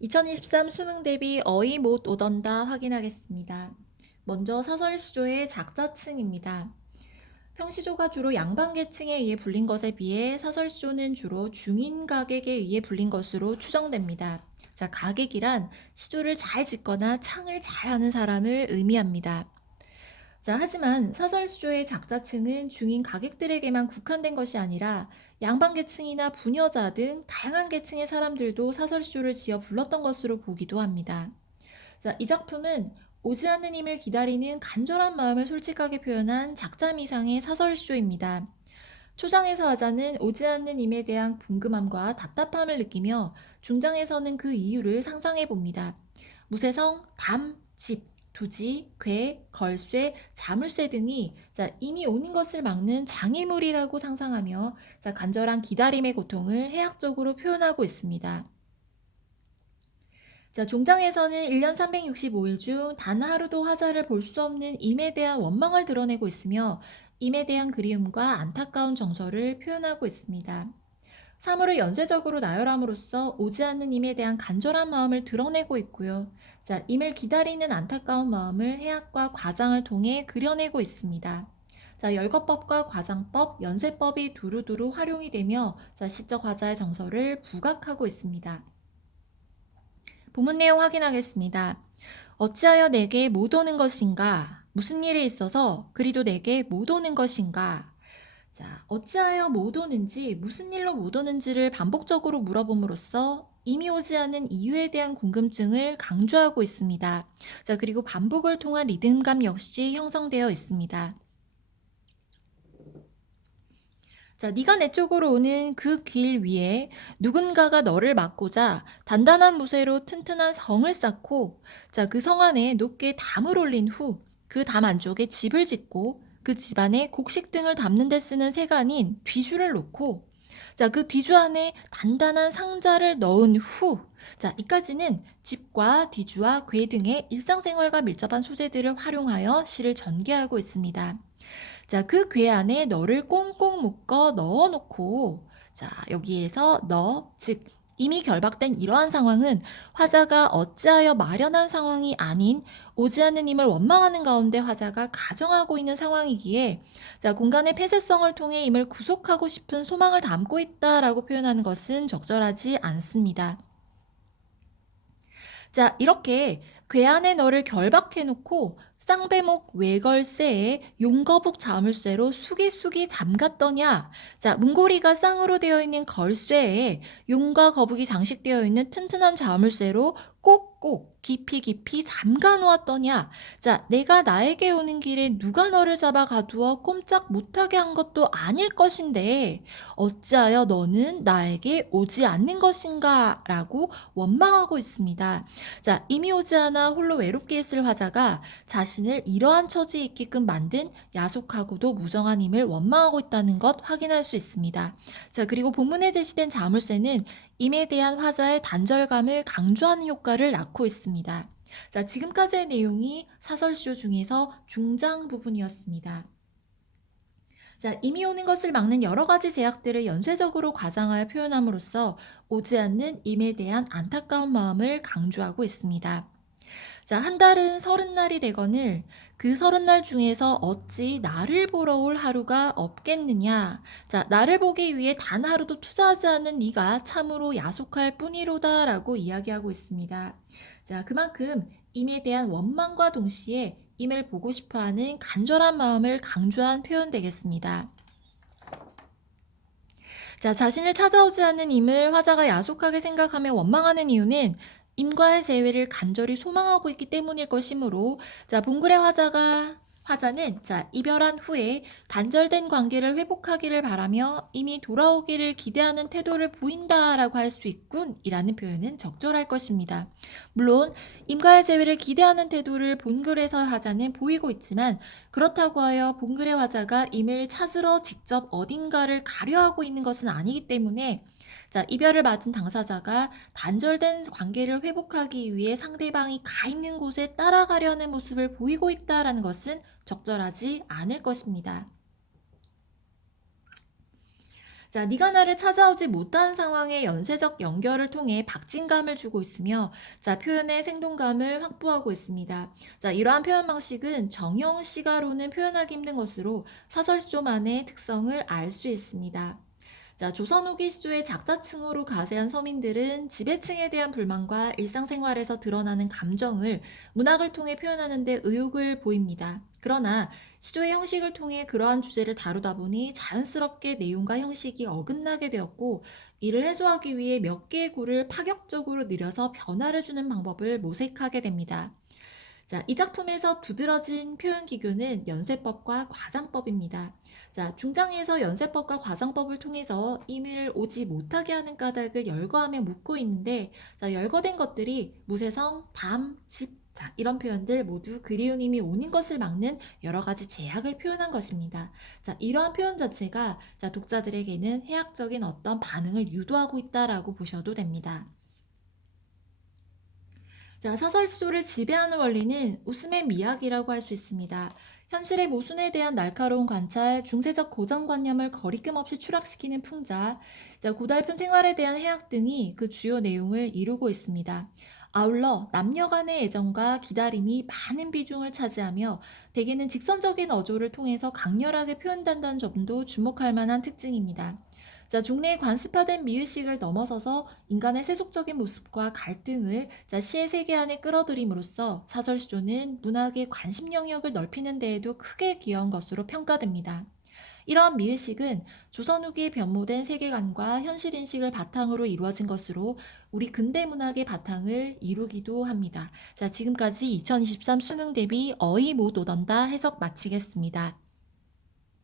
2023 수능 대비 어휘 못 오던다 확인하겠습니다. 먼저 사설시조의 작자층입니다. 평시조가 주로 양반계층에 의해 불린 것에 비해 사설시조는 주로 중인가객에 의해 불린 것으로 추정됩니다. 자, 가객이란 시조를 잘 짓거나 창을 잘하는 사람을 의미합니다. 자, 하지만 사설시조의 작자층은 중인 가객들에게만 국한된 것이 아니라 양반계층이나 부녀자 등 다양한 계층의 사람들도 사설시조를 지어 불렀던 것으로 보기도 합니다. 자, 이 작품은 오지 않는 힘을 기다리는 간절한 마음을 솔직하게 표현한 작자미상의 사설시조입니다. 초장에서 하자는 오지 않는 힘에 대한 궁금함과 답답함을 느끼며 중장에서는 그 이유를 상상해 봅니다. 무쇠성, 담, 집, 두지, 괴, 걸쇠, 자물쇠 등이 이미 오는 것을 막는 장애물이라고 상상하며 간절한 기다림의 고통을 해학적으로 표현하고 있습니다. 자, 종장에서는 1년 365일 중 단 하루도 화자를 볼 수 없는 임에 대한 원망을 드러내고 있으며 임에 대한 그리움과 안타까운 정서를 표현하고 있습니다. 사물을 연쇄적으로 나열함으로써 오지 않는 임에 대한 간절한 마음을 드러내고 있고요. 자, 임을 기다리는 안타까운 마음을 해학과 과장을 통해 그려내고 있습니다. 자, 열거법과 과장법, 연쇄법이 두루두루 활용이 되며 시적 화자의 정서를 부각하고 있습니다. 본문 내용 확인하겠습니다. 어찌하여 내게 못 오는 것인가? 무슨 일이 있어서 그리도 내게 못 오는 것인가? 자, 어찌하여 못 오는지, 무슨 일로 못 오는지를 반복적으로 물어봄으로써 이미 오지 않은 이유에 대한 궁금증을 강조하고 있습니다. 자, 그리고 반복을 통한 리듬감 역시 형성되어 있습니다. 자, 네가 내 쪽으로 오는 그 길 위에 누군가가 너를 막고자 단단한 무쇠로 튼튼한 성을 쌓고, 자, 그 성 안에 높게 담을 올린 후 그 담 안쪽에 집을 짓고 그 집 안에 곡식 등을 담는 데 쓰는 세간인 뒤주를 놓고, 자, 그 뒤주 안에 단단한 상자를 넣은 후, 자, 이까지는 집과 뒤주와 궤 등의 일상생활과 밀접한 소재들을 활용하여 시를 전개하고 있습니다. 자, 그 궤 안에 너를 꽁꽁 묶어 넣어 놓고, 자, 여기에서 너, 즉, 이미 결박된 이러한 상황은 화자가 어찌하여 마련한 상황이 아닌 오지 않는 힘을 원망하는 가운데 화자가 가정하고 있는 상황이기에, 자, 공간의 폐쇄성을 통해 힘을 구속하고 싶은 소망을 담고 있다라고 표현하는 것은 적절하지 않습니다. 자, 이렇게 괴한의 너를 결박해놓고 쌍배목 외걸쇠에 용거북 자물쇠로 수기수기 잠갔더냐. 자, 문고리가 쌍으로 되어 있는 걸쇠에 용과 거북이 장식되어 있는 튼튼한 자물쇠로 꼭꼭 깊이 깊이 잠가 놓았더냐. 자, 내가 나에게 오는 길에 누가 너를 잡아 가두어 꼼짝 못하게 한 것도 아닐 것인데 어찌하여 너는 나에게 오지 않는 것인가? 라고 원망하고 있습니다. 자, 이미 오지 않아 홀로 외롭게 있을 화자가 자신을 이러한 처지에 있게끔 만든 야속하고도 무정한 힘을 원망하고 있다는 것 확인할 수 있습니다. 자, 그리고 본문에 제시된 자물쇠는 임에 대한 화자의 단절감을 강조하는 효과를 낳고 있습니다. 자, 지금까지의 내용이 사설시조 중에서 중장 부분이었습니다. 자, 이미 오는 것을 막는 여러 가지 제약들을 연쇄적으로 과장하여 표현함으로써 오지 않는 임에 대한 안타까운 마음을 강조하고 있습니다. 자, 한 달은 30날이 되거늘 그 30날 중에서 어찌 나를 보러 올 하루가 없겠느냐. 자, 나를 보기 위해 단 하루도 투자하지 않는 네가 참으로 야속할 뿐이로다라고 이야기하고 있습니다. 자, 그만큼 임에 대한 원망과 동시에 임을 보고 싶어하는 간절한 마음을 강조한 표현 되겠습니다. 자, 자신을 찾아오지 않는 임을 화자가 야속하게 생각하며 원망하는 이유는 임과의 재회를 간절히 소망하고 있기 때문일 것이므로, 자, 봉글의 화자는 이별한 후에 단절된 관계를 회복하기를 바라며 이미 돌아오기를 기대하는 태도를 보인다라고 할 수 있군이라는 표현은 적절할 것입니다. 물론 임과의 재회를 기대하는 태도를 본글에서 화자는 보이고 있지만 그렇다고 하여 봉글의 화자가 임을 찾으러 직접 어딘가를 가려하고 있는 것은 아니기 때문에, 자, 이별을 맞은 당사자가 단절된 관계를 회복하기 위해 상대방이 가 있는 곳에 따라가려는 모습을 보이고 있다라는 것은 적절하지 않을 것입니다. 자, 네가 나를 찾아오지 못한 상황의 연쇄적 연결을 통해 박진감을 주고 있으며, 자, 표현의 생동감을 확보하고 있습니다. 자, 이러한 표현 방식은 정형 시가로는 표현하기 힘든 것으로 사설시조만의 특성을 알 수 있습니다. 자, 조선 후기 시조의 작자층으로 가세한 서민들은 지배층에 대한 불만과 일상생활에서 드러나는 감정을 문학을 통해 표현하는 데 의욕을 보입니다. 그러나 시조의 형식을 통해 그러한 주제를 다루다 보니 자연스럽게 내용과 형식이 어긋나게 되었고, 이를 해소하기 위해 몇 개의 구를 파격적으로 늘려서 변화를 주는 방법을 모색하게 됩니다. 자, 이 작품에서 두드러진 표현 기교는 연쇄법과 과장법입니다. 자, 중장에서 연쇄법과 과장법을 통해서 인을 오지 못하게 하는 까닭을 열거하며 묻고 있는데, 자, 열거된 것들이 무세성, 담, 집, 자, 이런 표현들 모두 그리운 힘이 오는 것을 막는 여러 가지 제약을 표현한 것입니다. 자, 이러한 표현 자체가 자, 독자들에게는 해학적인 어떤 반응을 유도하고 있다라고 보셔도 됩니다. 자, 사설시조를 지배하는 원리는 웃음의 미학이라고 할 수 있습니다. 현실의 모순에 대한 날카로운 관찰, 중세적 고정관념을 거리낌 없이 추락시키는 풍자, 자, 고달픈 생활에 대한 해학 등이 그 주요 내용을 이루고 있습니다. 아울러 남녀 간의 애정과 기다림이 많은 비중을 차지하며 대개는 직선적인 어조를 통해서 강렬하게 표현된다는 점도 주목할 만한 특징입니다. 자, 종래의 관습화된 미의식을 넘어서서 인간의 세속적인 모습과 갈등을 자, 시의 세계 안에 끌어들임으로써 사설시조는 문학의 관심 영역을 넓히는 데에도 크게 기여한 것으로 평가됩니다. 이러한 미의식은 조선 후기에 변모된 세계관과 현실인식을 바탕으로 이루어진 것으로 우리 근대 문학의 바탕을 이루기도 합니다. 자, 지금까지 2023 수능 대비 어휘 못 오던다 해석 마치겠습니다.